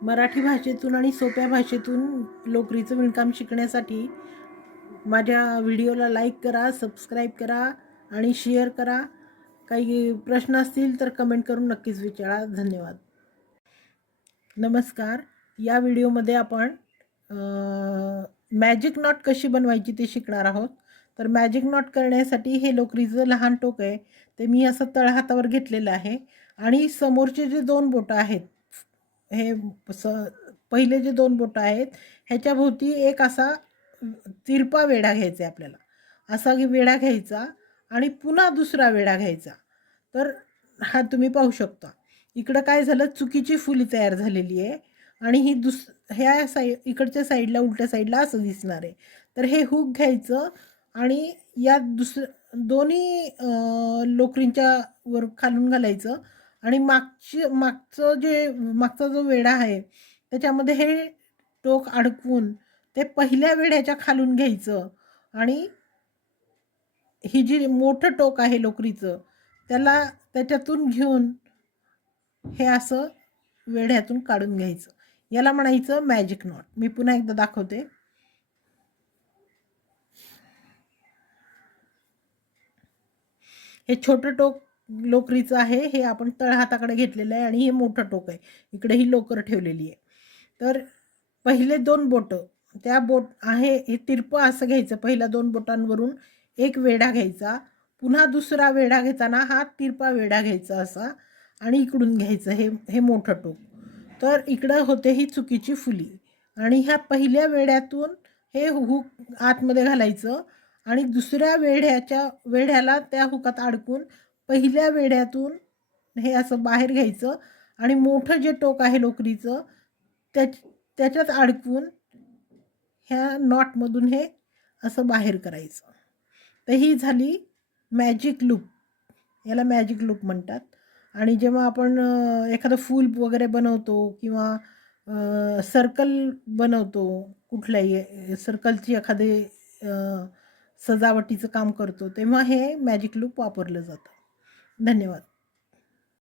मराठी भाषेतून आणि सोप्या भाषेतून लोकरीचं विणकाम शिकण्यासाठी माझ्या व्हिडिओला लाईक करा, सबस्क्राईब करा आणि शेअर करा. काही प्रश्न असतील तर कमेंट करून नक्कीच विचारा. धन्यवाद. नमस्कार. या व्हिडिओमध्ये आपण मॅजिक नॉट कशी बनवायची ते शिकणार आहोत. तर मॅजिक नॉट करण्यासाठी हे लोकरीचं लहान टोक आहे, ते मी असं तळहातावर घेतलेलं आहे आणि समोरचे जे 2 बोटं आहेत, हे पहिले जे 2 बोटं आहेत ह्याच्या भोवती एक असा तिरपा वेढा घ्यायचा आहे आपल्याला. असा वेढा घ्यायचा आणि पुन्हा दुसरा वेढा घ्यायचा. तर हा तुम्ही पाहू शकता. इकडं काय झालं, चुकीची फुली तयार झालेली आहे आणि ही ह्या इकडच्या साईडला, उलट्या साईडला असं दिसणार आहे. तर हे हूक घ्यायचं आणि या दोन्ही लोकरींच्या वर खालून घालायचं आणि मागचा जो वेढा आहे त्याच्यामध्ये हे टोक अडकवून ते पहिल्या वेढ्याच्या खालून घ्यायचं आणि ही जी मोठं टोक आहे लोकरीचं त्याला त्याच्यातून घेऊन हे असं वेढ्यातून काढून घ्यायचं. याला म्हणायचं मॅजिक नॉट. मी पुन्हा एकदा दाखवते. हे छोटं टोक लोकरीचं आहे, हे आपण तळहाताकडे घेतलेलं आहे आणि हे मोठं टोक आहे, इकडे ही लोकर ठेवलेली आहे. तर पहिले 2 बोटं त्या आहे हे तिरपं असं घ्यायचं. पहिल्या 2 बोटांवरून एक वेढा घ्यायचा, पुन्हा दुसरा वेढा घेताना हा तिरपा वेढा घ्यायचा असा आणि इकडून घ्यायचं हे हे मोठं टोक. तर इकडं होते ही चुकीची फुली आणि ह्या पहिल्या वेढ्यातून हे हूक आतमध्ये घालायचं आणि दुसऱ्या वेढ्याला त्या हुकात अडकून पहिल्या वेढ्यातून हे असं बाहेर घ्यायचं आणि मोठं जे टोक आहे लोकरीचं त्याच्यात अडकवून ह्या नॉटमधून हे असं बाहेर करायचं. तर ही झाली मॅजिक लूप. याला मॅजिक लूप म्हणतात. आणि जेव्हा आपण एखादं फूल वगैरे बनवतो किंवा सर्कल बनवतो, कुठल्याही सर्कलची एखादी सजावटीचं काम करतो, तेव्हा हे मॅजिक लूप वापरलं जातं. धन्यवाद.